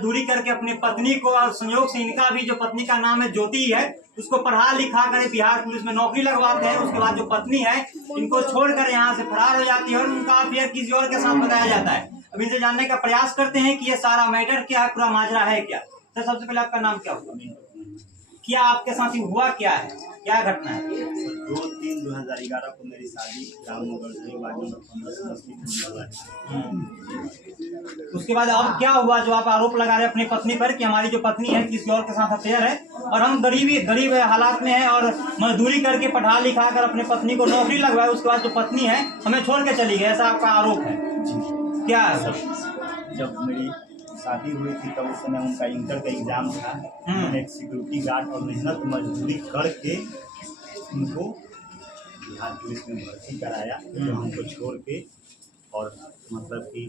मजदूरी करके अपनी पत्नी को, और संयोग से इनका भी जो पत्नी का नाम है ज्योति है, उसको पढ़ा लिखा कर बिहार पुलिस में नौकरी लगवाते हैं। उसके बाद जो पत्नी है इनको छोड़कर यहाँ से फरार हो जाती है और उनका अफेयर किसी और के साथ बताया जाता है। अब इनसे जानने का प्रयास करते हैं कि ये सारा मैटर क्या है, पूरा माजरा है क्या। सर सबसे पहले आपका नाम क्या हुआ, क्या आपके साथ ही हुआ, क्या है, क्या घटना है? 2/3/2011 को मेरी शादी रामनगर से वार्ड नंबर 15 समस्तीपुर में। उसके बाद अब क्या हुआ जो आप आरोप लगा रहे हैं अपनी पत्नी पर कि हमारी जो पत्नी है किसी और के साथ अफेयर है और हम गरीब हालात में है और मजदूरी करके पढ़ा लिखा कर अपनी पत्नी को नौकरी लगवाए, उसके बाद जो पत्नी है हमें छोड़ के चली गई, ऐसा आपका आरोप है? क्या है? जब मेरी शादी हुई थी तब उस समय उनका इंटर का एग्जाम था। मैंने एक सिक्योरिटी गार्ड और मेहनत मजदूरी करके उनको बिहार पुलिस में भर्ती कराया, जो हमको छोड़ के और मतलब कि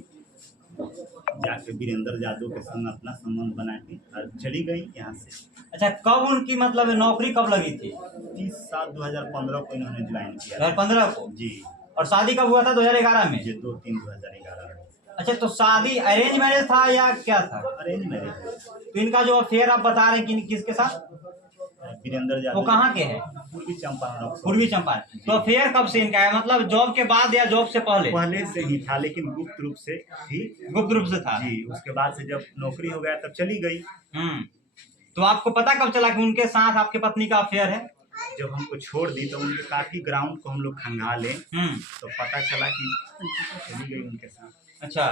जाके वीरेंद्र यादव के संग अपना संबंध बना के और चली गई यहाँ से। अच्छा, कब उनकी मतलब नौकरी कब लगी थी? 30/7/2015 को इन्होंने ज्वाइन किया। 2015 को? जी। और शादी कब हुआ था? 2011 में? जी, 2/3/2011। अच्छा, तो शादी अरेंज मैरिज था या क्या था? Arrange marriage. तो इनका जो अफेयर आप बता रहे हैं कि किसके साथ? वीरेंद्र यादव। वो कहाँ के हैं? पूर्वी चंपारण। पूर्वी चंपारण। तो अफेयर कब से इनका है, मतलब जॉब के बाद या जॉब से पहले? पहले से ही था, लेकिन गुप्त रूप से ही। गुप्त रूप से था जी। उसके बाद से जब नौकरी हो गया तब चली गई। तो आपको पता कब चला कि उनके साथ आपके पत्नी का अफेयर है? जब हमको छोड़ दी तो उनके काफी ग्राउंड को हम लोग खंगाले तो पता चला कि चली गई उनके साथ। अच्छा,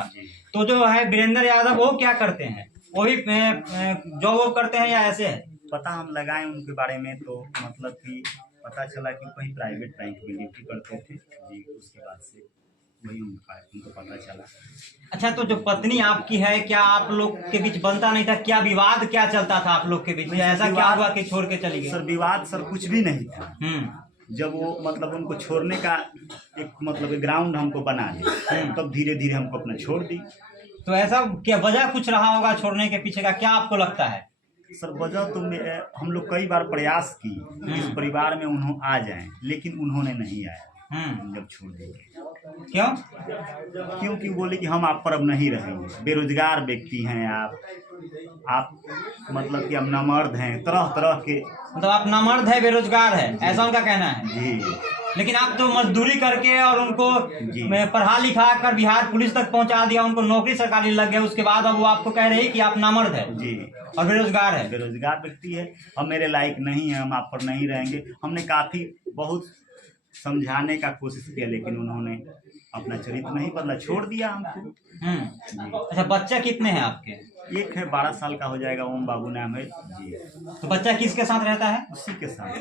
तो जो है वीरेंद्र यादव वो क्या करते हैं? वो भी जॉब करते हैं या ऐसे है? पता हम लगाए उनके बारे में तो मतलब कि पता चला कि कहीं प्राइवेट बैंक में ड्यूटी करते थे जी। उसके बाद से वही उनको पता चला। अच्छा, तो जो पत्नी आपकी है, क्या आप लोग के बीच बनता नहीं था? क्या विवाद क्या चलता था आप लोग के बीच? ऐसा क्या हुआ कि छोड़ के चली गई? सर विवाद सर कुछ भी नहीं था। जब वो मतलब उनको छोड़ने का एक मतलब ग्राउंड हमको बना दी तब धीरे धीरे हमको अपना छोड़ दी। तो ऐसा क्या वजह कुछ रहा होगा छोड़ने के पीछे का, क्या आपको लगता है? सर वजह तो हम लोग कई बार प्रयास की इस परिवार में उन्होंने आ जाएं, लेकिन उन्होंने नहीं आया। जब छोड़ देंगे। क्यों? क्योंकि बोले कि हम आप पर अब नहीं रहेंगे, बेरोजगार व्यक्ति हैं आप मतलब कि अब नामर्द हैं, तरह तरह के। मतलब आप नामर्द है, बेरोजगार है, ऐसा उनका कहना है जी। लेकिन आप तो मजदूरी करके और उनको पढ़ा लिखा कर बिहार पुलिस तक पहुंचा दिया, उनको नौकरी सरकारी लग गया, उसके बाद अब वो आपको कह रहे हैं कि आप नामर्द है जी और बेरोजगार है। बेरोजगार व्यक्ति है, हम मेरे लायक नहीं है, हम आप पर नहीं रहेंगे। हमने काफी बहुत समझाने का कोशिश किया लेकिन उन्होंने अपना चरित्र नहीं बदला, छोड़ दिया हमको। अच्छा, बच्चा कितने हैं आपके? एक है 12 साल का हो जाएगा, ओम बाबू नाम है जी। तो बच्चा किसके साथ रहता है? उसी के साथ,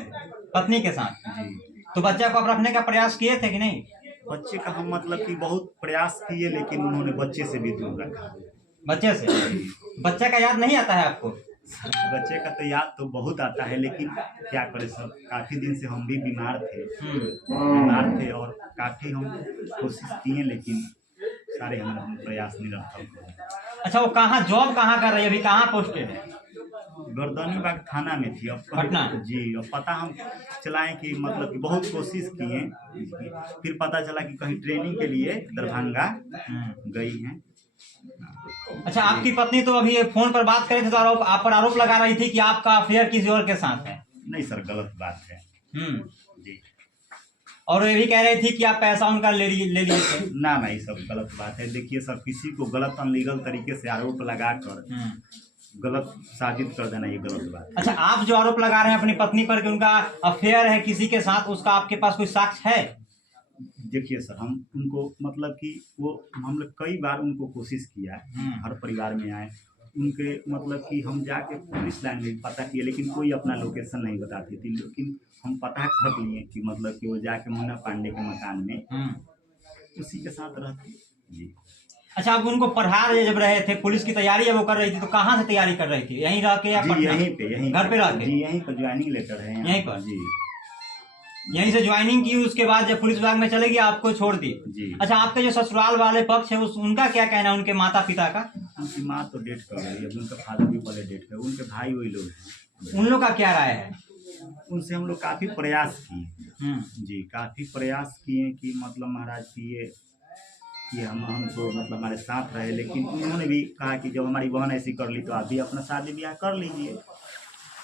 पत्नी के साथ जी। तो बच्चा को आप रखने का प्रयास किए थे कि नहीं? बच्चे का हम मतलब कि बहुत प्रयास किए लेकिन उन्होंने बच्चे से भी दूर रखा। बच्चे से? बच्चा का याद नहीं आता है आपको? बच्चे का तो याद तो बहुत आता है लेकिन क्या करें सर, काफी दिन से हम भी बीमार थे और काफी हम कोशिश किए लेकिन सारे हमारे प्रयास निरर्थक हो। अच्छा, वो कहाँ जॉब कहाँ कर रही है अभी, कहाँ पोस्टेड है? गर्दनीबाग थाना में थी। अब पटना जी। अब पता हम चलाएं कि मतलब कि बहुत कोशिश किए, फिर पता चला कि कहीं ट्रेनिंग के लिए दरभंगा गई हैं। अच्छा, आपकी पत्नी तो अभी फोन पर बात कर रही थी तो आप पर आरोप लगा रही थी कि आपका अफेयर किसी और के साथ है। नहीं सर, गलत बात है जी। और ये भी कह रही थी कि आप पैसा उनका ले लिए थे। ना ये सब गलत बात है। देखिए सर, किसी को गलत अनलीगल तरीके से आरोप लगाकर गलत साबित कर देना, ये गलत बात है। अच्छा, आप जो आरोप लगा रहे हैं अपनी पत्नी पर कि उनका अफेयर है किसी के साथ, उसका आपके पास कोई साक्ष्य है? देखिए सर, हम उनको मतलब कि वो हम लोग कई बार उनको कोशिश किया, हर परिवार में आए उनके मतलब कि हम जाके पुलिस लाइन में पता किए लेकिन कोई अपना लोकेशन नहीं बताती थी। लेकिन हम पता कर लिए कि मतलब कि वो जाके मुन्ना पांडे के मकान में उसी के साथ रहती जी। अच्छा, आप उनको पढ़ा जब रहे थे, पुलिस की तैयारी जब वो कर रही थी तो कहाँ से तैयारी कर रही थी? यहीं रह के या जी? यहीं घर पे रह के? जी, यहीं पर ज्वाइनिंग लेटर है यहीं पर जी। यहीं से ज्वाइनिंग की, उसके बाद जब पुलिस विभाग में चलेगी आपको छोड़ दी जी। अच्छा, आपके जो ससुराल वाले पक्ष है उनका क्या कहना है, उनके माता पिता का? उनकी माँ तो डेट कर रही है, उनका फादर भी पहले डेट कर, उनके भाई वही लोग हैं। उन लोग का क्या राय है? उनसे हम लोग काफी प्रयास किए जी, काफी प्रयास किए कि मतलब महाराज की ये कि हमको मतलब हमारे साथ रहे, लेकिन उन्होंने भी कहा कि जब हमारी बहन ऐसी कर ली तो आप भी अपना शादी ब्याह कर लीजिए।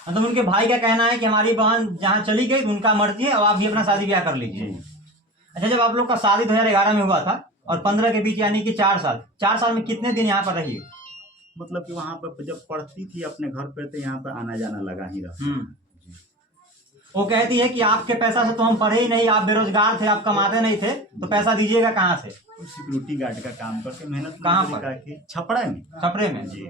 मतलब उनके भाई का कहना है कि हमारी बहन जहाँ चली गई उनका मर्जी है, और आप भी अपना शादी ब्याह कर लीजिए। अच्छा, जब आप लोग का शादी 2011 में हुआ था और 15 के बीच, यानी कि 4 साल में कितने दिन यहाँ पर रही? मतलब कि वहाँ पर जब पढ़ती थी अपने घर पे तो यहाँ पर आना जाना लगा ही रहा। वो कहती है कि आपके पैसा से तो हम पढ़े ही नहीं, आप बेरोजगार थे, आप कमाते नहीं थे, तो पैसा दीजिएगा कहाँ से? सिक्योरिटी गार्ड का काम करके मेहनत कहाँ पर? करके छपड़ा में। छपरे में जी।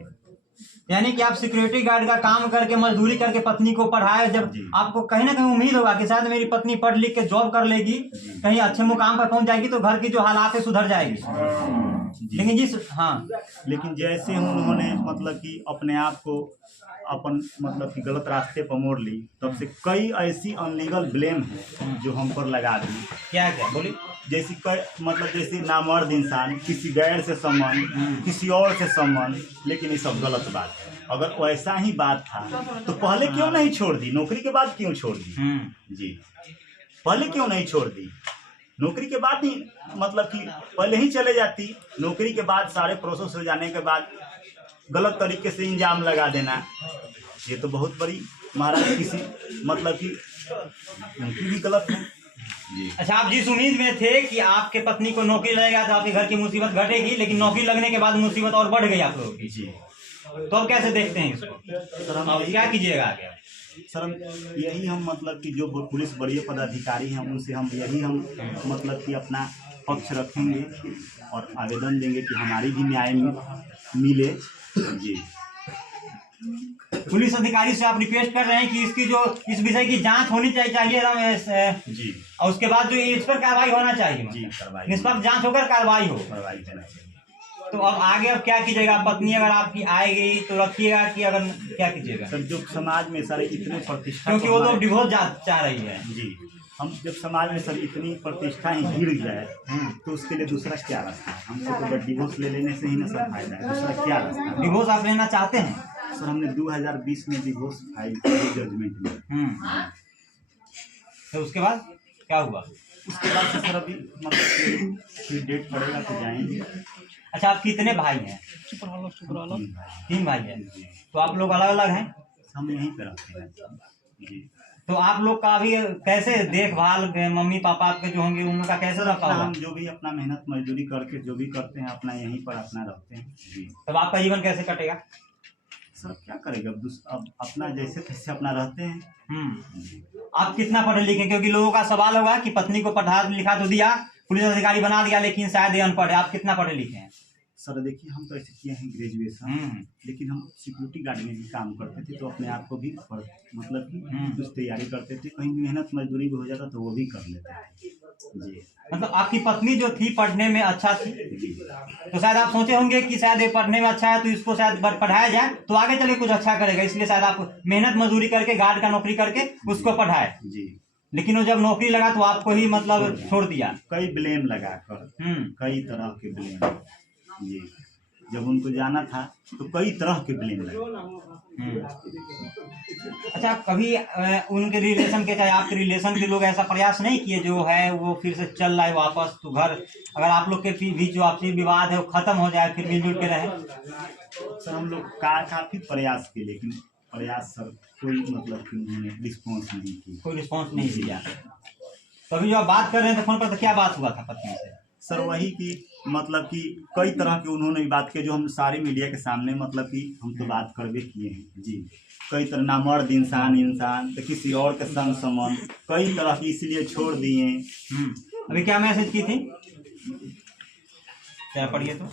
यानी कि आप सिक्योरिटी गार्ड का काम करके, मजदूरी करके पत्नी को पढ़ाए। जब जी। आपको कहीं ना कहीं उम्मीद होगा कि शायद मेरी पत्नी पढ़ लिख के जॉब कर लेगी, कहीं अच्छे मुकाम पर पहुंच जाएगी, तो घर की जो हालात है सुधर जाएगी। लेकिन लेकिन जैसे उन्होंने मतलब कि अपने आप को अपन मतलब कि गलत रास्ते पर मोड़ ली, तब से कई ऐसी अनलीगल ब्लेम है जो हम पर लगा दी। क्या क्या बोली? जैसे मतलब जैसे नामर्द इंसान, किसी गैर से संबंध, किसी और से संबंध, लेकिन ये सब गलत बात है। अगर वैसा ही बात था तो पहले क्यों नहीं छोड़ दी? नौकरी के बाद क्यों छोड़ दी? जी, पहले क्यों नहीं छोड़ दी? नौकरी के बाद ही मतलब कि पहले ही चले जाती। नौकरी के बाद सारे प्रोसेस हो जाने के बाद गलत तरीके से इंजाम लगा देना, ये तो बहुत बड़ी महाराज किसी मतलब कि उनकी भी गलत है। जी। अच्छा, आप जिस उम्मीद में थे कि आपके पत्नी को नौकरी लगेगा तो आपके घर की मुसीबत घटेगी, लेकिन नौकरी लगने के बाद मुसीबत और बढ़ गई आप लोगों की। जी। तो अब कैसे देखते हैं इसको? सर हम क्या कीजिएगा आगे? सर हम यही हम मतलब कि जो पुलिस बड़े पदाधिकारी हैं उनसे हम यही मतलब कि अपना पक्ष रखेंगे और आवेदन देंगे कि हमारी भी न्याय मिले। जी। पुलिस अधिकारी से आप रिक्वेस्ट कर रहे हैं कि इसकी जो इस विषय की जांच होनी चाहिए जी, और उसके बाद जो इस पर कार्रवाई होना चाहिए। जी, कार्रवाई, निष्पक्ष जांच होकर कार्रवाई हो। कार्रवाई देना चाहिए। तो अब आगे अब क्या कीजिएगा? पत्नी अगर आपकी आएगी तो रखिएगा कि अगर क्या कीजिएगा? सर जो समाज में सर इतने प्रतिष्ठा, क्योंकि वो तो डिवोर्स चाह रही है। जी, हम जब समाज में सर इतनी प्रतिष्ठा ही गिर जाए तो उसके लिए दूसरा क्या रास्ता है? हमको तो डिवोर्स ले लेने से ही ना सर फायदा है, दूसरा क्या रास्ता है? डिवोर्स आप लेना चाहते हैं? सर हमने 2020 में डिवोर्स फाइल किया जजमेंट में। तो उसके बाद क्या हुआ? उसके बाद से सर अभी मतलब फिर डेट पड़ेगा तो जाएंगे। अच्छा, आप कितने भाई हैं? 3 भाई हैं। तो आप लोग अलग अलग हैं? हम यहीं पे रहते हैं। जी। तो आप लोग का भी कैसे देखभाल, मम्मी पापा आपके जो होंगे उनका कैसे रहता होगा? हम जो भी अपना मेहनत मजदूरी करके जो भी करते हैं अपना यहीं पर अपना रहते हैं। जी। तब आपका जीवन कैसे कटेगा? सर क्या करेगा, अब अपना जैसे तैसे अपना रहते हैं। आप कितना पढ़े लिखे? क्योंकि लोगों का सवाल होगा कि पत्नी को पढ़ा लिखा तो दिया, पुलिस अधिकारी बना दिया, लेकिन शायद ये अनपढ़ है। आप कितना पढ़े लिखे हैं? सर देखिए हम तो ऐसे किए हैं ग्रेजुएशन, लेकिन हम सिक्योरिटी गार्ड में भी काम करते थे तो अपने आप को भी मतलब कि कुछ तैयारी करते थे, कहीं मेहनत मजदूरी भी हो जाता तो वो भी कर लेते थे। जी। मतलब आपकी पत्नी जो थी पढ़ने में अच्छा थी, तो शायद आप सोचे होंगे कि शायद ये पढ़ने में अच्छा है तो इसको शायद पढ़ाया जाए तो आगे चल के कुछ अच्छा करेगा, इसलिए शायद आप मेहनत मजदूरी करके गार्ड का नौकरी करके उसको पढ़ाए। जी। लेकिन वो जब नौकरी लगा तो आपको ही मतलब छोड़ दिया। कई ब्लेम लगाकर, कई तरह के ब्लेम। जी। जब उनको जाना था तो कई तरह के ब्लेम लगे। अच्छा, कभी उनके रिलेशन के, चाहे आपके रिलेशन के लोग ऐसा प्रयास नहीं किए जो है वो फिर से चल रहा है वापस, तो घर अगर आप लोग के बीच जो आपसी विवाद है वो खत्म हो जाए, फिर मिलजुल के रहे? सर हम लोग काफी प्रयास किए, लेकिन प्रयास सर कोई मतलब कि उन्होंने रिस्पॉन्स नहीं किया। कोई रिस्पॉन्स नहीं दिया। तो अभी जो आप बात कर रहे थे फोन पर, तो क्या बात हुआ था पत्नी से? सर वही कि मतलब कि कई तरह की उन्होंने बात की जो हम सारी मीडिया के सामने मतलब कि हम तो बात करवे किए हैं। जी। कई तरह नामर्द इंसान तो किसी और के संग संबंध कई तरह की, इसलिए छोड़ दिए। अभी क्या मैसेज की थी? क्या पढ़िए तो?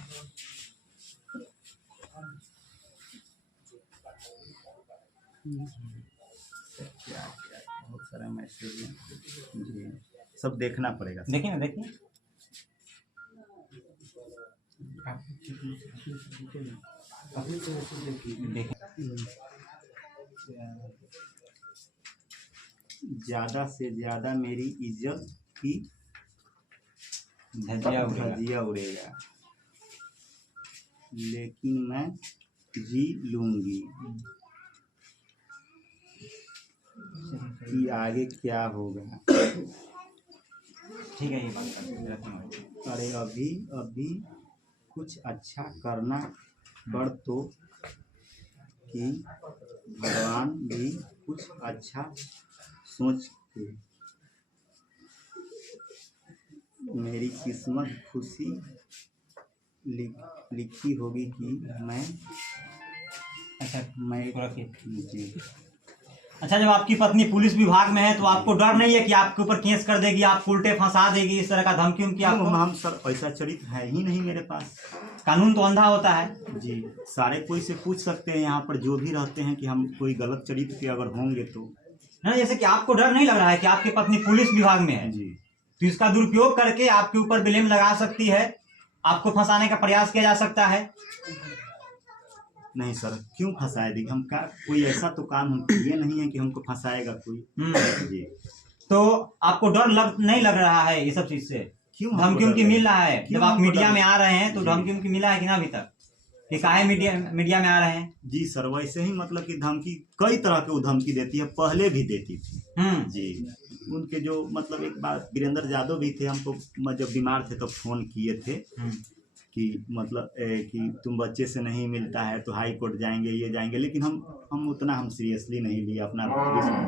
क्या बहुत सारा मैसेज है। जी। सब देखना पड़ेगा। देखिए ना, देखिए। ज्यादा से ज्यादा मेरी इज्जत की धज्जियां उड़ेगा, लेकिन मैं जी लूंगी कि आगे क्या होगा। ठीक है, ये बात करते अरे अभी अभी कुछ अच्छा करना कर तो कि भगवान भी कुछ अच्छा सोच के मेरी किस्मत खुशी लिखी होगी कि मैं रखिए। जी अच्छा, जब आपकी पत्नी पुलिस विभाग में है तो आपको डर नहीं है कि आपके ऊपर केस कर देगी, आप उल्टे फंसा देगी, इस तरह का धमकी उनकी आपको? हम सर ऐसा चरित्र है ही नहीं मेरे पास। कानून तो अंधा होता है जी, सारे कोई से पूछ सकते हैं यहाँ पर जो भी रहते हैं कि हम कोई गलत चरित्र के अगर होंगे तो। ना, जैसे कि आपको डर नहीं लग रहा है कि आपकी पत्नी पुलिस विभाग में है जी, तो इसका दुरुपयोग करके आपके ऊपर ब्लेम लगा सकती है, आपको फंसाने का प्रयास किया जा सकता है? नहीं सर, क्यों फंसाए देगी? हम का कोई ऐसा तो काम हम किए नहीं है कि हमको फंसाएगा कोई। जी, तो आपको डर नहीं लग रहा है ये सब चीज से? क्यों धमकी उनकी मिल रहा है? क्यों जब आप हमको मीडिया डर- में आ रहे हैं तो जी। धमकी उनकी मिला है कि ना अभी तक? कि काहे मीडिया में आ रहे हैं? जी सर, वैसे ही मतलब कि धमकी कई तरह के वो धमकी देती है, पहले भी देती थी। जी, उनके जो मतलब एक बार वीरेंद्र यादव भी थे, हमको जब बीमार थे तो फोन किए थे कि मतलब कि तुम बच्चे से नहीं मिलता है तो हाई कोर्ट जाएंगे, ये जाएंगे, लेकिन हम उतना सीरियसली नहीं लिए अपना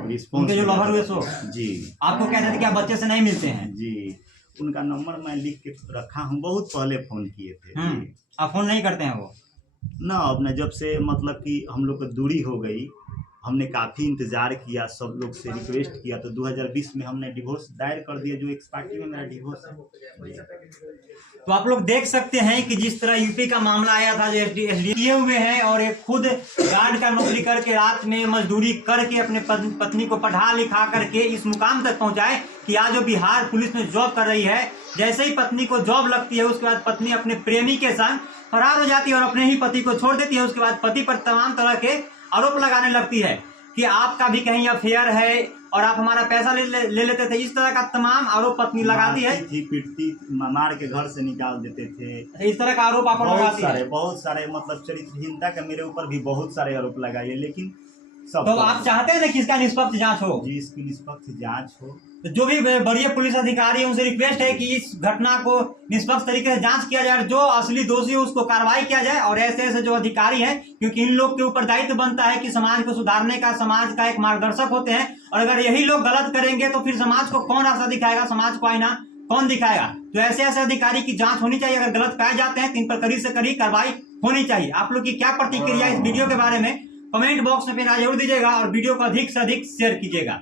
रिस्पॉन्स। उनके जो लवर हुए सो जी, आपको कहते थे कि आप बच्चे से नहीं मिलते हैं? जी, उनका नंबर मैं लिख के रखा हूँ, बहुत पहले फोन किए थे। जी, आप फोन नहीं करते हैं वो? ना, अब न जब से मतलब कि हम लोग को दूरी हो गई, हमने काफ़ी इंतज़ार किया, सब लोग से रिक्वेस्ट किया, तो 2020 में हमने डिवोर्स दायर कर दिया, जो एक्सपार्टी में मेरा डिवोर्स है। तो आप लोग देख सकते हैं कि जिस तरह यूपी का मामला आया था, जो एसडी किए हुए हैं और एक खुद गार्ड का नौकरी करके रात में मजदूरी करके अपने पत्नी को पढ़ा लिखा करके इस मुकाम तक पहुंचाए कि आज वो बिहार पुलिस में जॉब कर रही है। जैसे ही पत्नी को जॉब लगती है उसके बाद पत्नी अपने प्रेमी के संग फरार हो जाती है और अपने ही पति को छोड़ देती है। उसके बाद पति पर तमाम तरह के आरोप लगाने लगती है कि आपका भी कहीं अफेयर है और आप हमारा पैसा ले लेते थे। इस तरह का तमाम आरोप पत्नी लगाती है। पिटती, मार के घर से निकाल देते थे। इस तरह का आरोप आप लगाती है? बहुत सारे मतलब चरित्रहीनता का मेरे ऊपर भी बहुत सारे आरोप लगाए, लेकिन सब। तो आप चाहते हैं कि इसका निष्पक्ष जांच हो? जी, इसकी निष्पक्ष जांच हो। तो जो भी वरीय पुलिस अधिकारी है उनसे रिक्वेस्ट है कि इस घटना को निष्पक्ष तरीके से जांच किया जाए, जो असली दोषी है उसको कार्रवाई किया जाए। और ऐसे ऐसे जो अधिकारी हैं, क्योंकि इन लोग के ऊपर दायित्व बनता है कि समाज को सुधारने का, समाज का एक मार्गदर्शक होते हैं, और अगर यही लोग गलत करेंगे तो फिर समाज को कौन रास्ता दिखाएगा, समाज को आईना कौन दिखाएगा? तो ऐसे ऐसे अधिकारी की जांच होनी चाहिए। अगर गलत पाए जाते हैं तो इन पर कड़ी से कड़ी कार्रवाई होनी चाहिए। आप लोग की क्या प्रतिक्रिया इस वीडियो के बारे में कमेंट बॉक्स में जरूर दीजिएगा और वीडियो को अधिक से अधिक शेयर कीजिएगा।